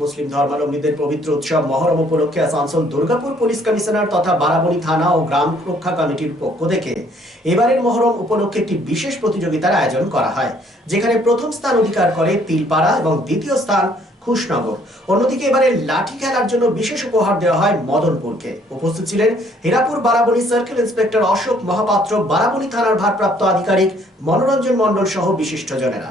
মুসলিম ধর্মাবলম্বীদের পবিত্র উৎসব মহরম উপলক্ষে আসানসোল দুর্গাপুর পুলিশ কমিশনার তথা বারাবণী থানা ও গ্রাম রক্ষা কমিটির পক্ষ থেকে এবারের মহরম উপলক্ষে একটি বিশেষ প্রতিযোগিতার আয়োজন করা হয়, যেখানে প্রথম স্থান অধিকার করে তিলপাড়া এবং দ্বিতীয় স্থান খুশনগর। অন্যদিকে এবারে লাঠি খেলার জন্য বিশেষ উপহার দেওয়া হয় মদনপুরকে। উপস্থিত ছিলেন হীরাপুর বারাবণী সার্কেল ইন্সপেক্টর অশোক মহাপাত্র, বারাবণী থানার ভারপ্রাপ্ত আধিকারিক মনোরঞ্জন মণ্ডল সহ বিশিষ্টজনেরা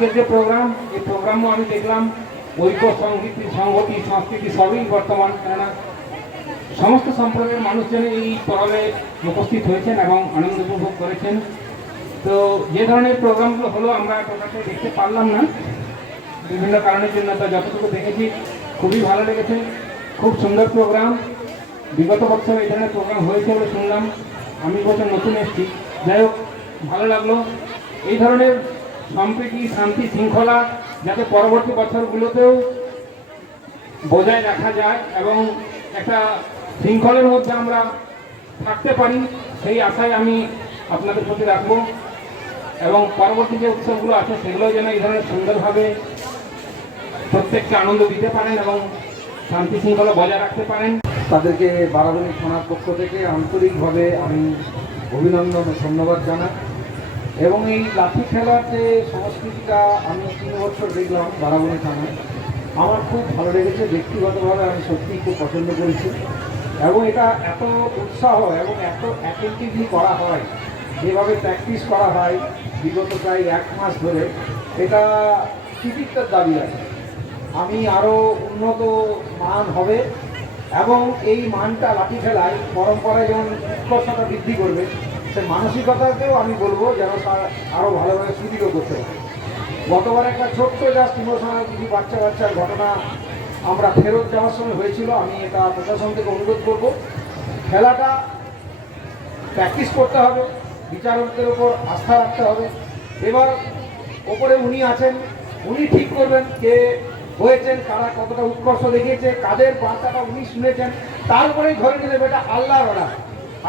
আজকের যে প্রোগ্রাম, এই প্রোগ্রামও আমি দেখলাম, ঐক্য সংগীতি সংহতি, সংস্কৃতি সবই বর্তমান কেননা সমস্ত সম্প্রদায়ের মানুষজন এই পরবে উপস্থিত হয়েছেন এবং আনন্দ উপভোগ করেছেন। তো যে ধরনের প্রোগ্রামগুলো হলো আমরা টোটালটা দেখতে পারলাম না। বিভিন্ন কারণের জন্য তো যতটুকু দেখেছি, খুবই ভালো লেগেছে। খুব সুন্দর প্রোগ্রাম। বিগত বছর এই ধরনের প্রোগ্রাম হয়েছে বলে শুনলাম। আমি বছর নতুন এসেছি। যাই হোক, ভালো লাগল। এই ধরনের সম্প্রীতি, শান্তি, শৃঙ্খলা যাতে পরবর্তী বছরগুলোতেও বজায় রাখা যায় এবং একটা শৃঙ্খলের মধ্যে আমরা থাকতে পারি, সেই আশায় আমি আপনাদের প্রতি রাখব। এবং পরবর্তী যে উৎসবগুলো আছে সেগুলো যেন এই ধরনের সুন্দরভাবে প্রত্যেককে আনন্দ দিতে পারেন এবং শান্তি, শৃঙ্খলা বজায় রাখতে পারেন। তাদেরকে বারাবণী থানার পক্ষ থেকে আন্তরিকভাবে আমি অভিনন্দন ও ধন্যবাদ জানাই। এবং এই লাঠি খেলার যে সংস্কৃতিটা আমি তিন বছর দেখলাম বারাবণী থানায়, আমার খুব ভালো লেগেছে, ব্যক্তিগতভাবে আমি সত্যিই খুব পছন্দ করেছি। এবং এটা এত উৎসাহ এবং এত অ্যাটেন্টিভলি করা হয়, যেভাবে প্র্যাকটিস করা হয় বিগত প্রায় এক মাস ধরে, এটা কৃতিত্বের দাবি আছে। আমি আরও উন্নত মান হবে এবং এই মানটা লাঠি খেলায় পরম্পরায় যেমন উৎকর্ষতা বৃদ্ধি করবে সে মানসিকতাকেও আমি বলব যেন তার আরও ভালোভাবে সুদৃঢ় করতে হবে গতবার একটা ছোট্ট জাস্ট ইমোশনাল কিছু বাচ্চা বাচ্চার ঘটনা আমরা ফেরত যাওয়ার সময় হয়েছিল, আমি এটা প্রশাসন থেকে অনুরোধ করব। খেলাটা প্র্যাকটিস করতে হবে, বিচারকদের ওপর আস্থা রাখতে হবে। এবার ওপরে উনি আছেন, উনি ঠিক করবেন কে হয়েছেন, কারা কতটা উৎকর্ষ দেখিয়েছে, কাদের বার্তাটা উনি শুনেছেন, তারপরেই ধরে নিলে এটা আল্লাহর অর্ডার।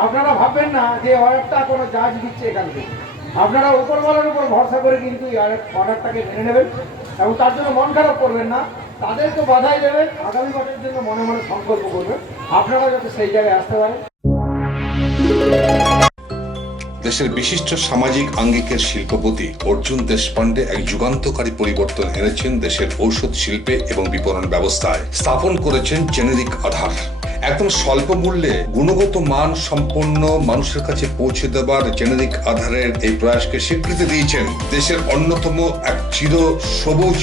আপনারা ভাববেন না যে অর্ডারটা কোনো জাজ দিচ্ছে এখান থেকে। আপনারা উপরওয়ালার উপর ভরসা করে কিন্তু অর্ডারটাকে মেনে নেবেন এবং তার জন্য মন খারাপ করবেন না। তাদেরকে বাধাই দেবেন আগামী বছরের জন্য মনে মনে সংকল্প করবেন। আপনারা যাতে সেই জায়গায় আসতে পারেন। দেশের বিশিষ্ট সামাজিক আঙ্গিকের শিল্পপতি অর্জুন দেশপান্ডে এক যুগান্তকারী পরিবর্তন এনেছেন দেশের ঔষধ শিল্পে এবং বিপণন ব্যবস্থায়। স্থাপন করেছেন জেনেরিক আধার। একদম স্বল্প মূল্যে গুণগত মান সম্পন্ন মানুষের কাছে পৌঁছে দেবার জেনেরিক আধারের এই প্রয়াসকে স্বীকৃতি দিয়েছেন দেশের অন্যতম এক চির সবুজ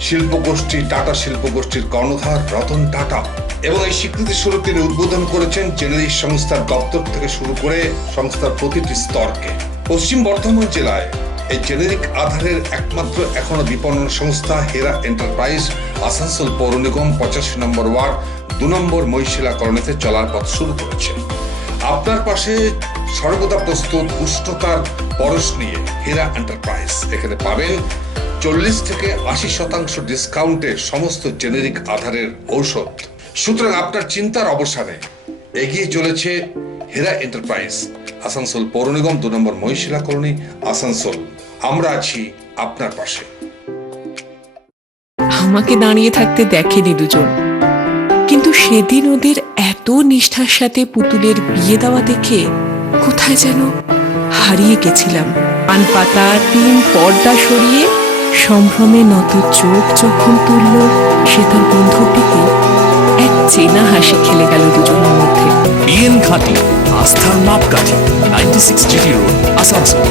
শিল্প গোষ্ঠী টাটা শিল্প গোষ্ঠীর কর্ণধার রতন টাটা। এবং এই স্বীকৃতি স্বরূপ তিনি উদ্বোধন করেছেন জেনেরিক সংস্থার দপ্তর থেকে শুরু করে সংস্থার প্রতিটি স্তরকে। পশ্চিম বর্ধমান জেলায় এই জেনেরিক আধারের একমাত্র এখনও বিপণন সংস্থা হেরা এন্টারপ্রাইজ আসানসোল পৌর নিগম পঁচাশি নম্বর ওয়ার্ড, দু নম্বর মহিশিলা কলোনিতে চলার পথ শুরু করেছে। আপনার পাশে সর্বদা প্রস্তুত উষ্ণতার পরশ নিয়ে হেরা এন্টারপ্রাইজ এখানে পাবেন চল্লিশ থেকে আশি শতাংশ ডিসকাউন্টে সমস্ত জেনেরিক আধারের ঔষধ। সুতরাং আপনার চিন্তার অবসানে এগিয়ে চলেছে হেরা এন্টারপ্রাইজ, আসানসোল পৌর নিগম দু নম্বর মহিশিলা কলোনি, আসানসোল। আমরা আছি আপনার পাশে। আমাকে দাঁড়িয়ে থাকতে দেখেনি দুজন। কিন্তু সেদিন ওদের এত নিষ্ঠার সাথে পুতুলের বিয়ে দেওয়া দেখে কোথায় যেন হারিয়ে গেছিলাম। পান পাতা, টিন, পর্দা সরিয়ে সম্ভ্রমে নত চোখ যখন তুলল, সে তার এক চেনা হাসি খেলে গেল দুজনের মধ্যে। বিএন খাটি আস্থার মাপকাঠি ninety six GT road Asansol